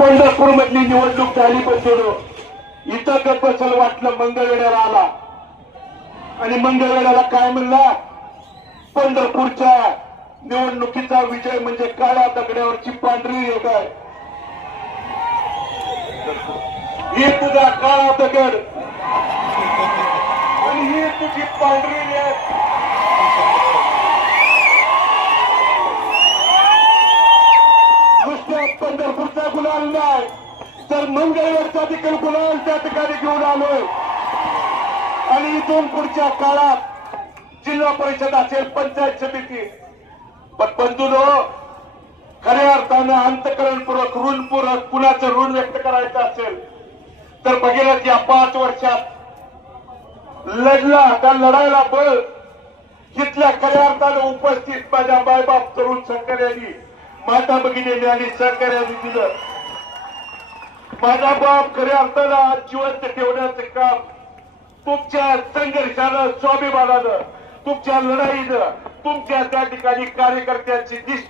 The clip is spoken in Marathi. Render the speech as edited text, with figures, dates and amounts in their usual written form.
पंढरपूर मधली निवडणूक झाली बसवलो इथं गप बसल वाटलं मंगळवेढ्याला आला आणि मंगळवेढ्याला काय म्हणला पंढरपूरच्या निवडणुकीचा विजय म्हणजे काळ्या दगड्यावरची पांढरी रेघ आहे. ही तुझा काळा दगड आणि ही तुझी पांढरी रेघ. नुसत्या पंढरपूरचा गुलाल नाही तर मंगळवेढचा देखील गुलाल त्या ठिकाणी घेऊन आलोय आणि इथून पुढच्या काळात जिल्हा परिषद असेल पंचायत समिती पण बंधूनो खऱ्या अर्थानं अंतकरणपूर्वक ऋणपूर्वक कुणाचं ऋण व्यक्त करायचं असेल तर भगीरथ या 5 वर्षात लढला त्या लढायला बळ इथल्या खऱ्या अर्थानं उपस्थित माझ्या मायबाप तरुण सहकार्यांनी माता भगिनींनी आणि सहकार्यांनी दिलं. माझा बाप खऱ्या अर्थानं आज जिवंत ठेवण्याचं काम तुमच्या संघर्षानं स्वाभिमानानं तुमच्या लढाईनं तुमच्या त्या ठिकाणी कार्यकर्त्यांची निष्ठा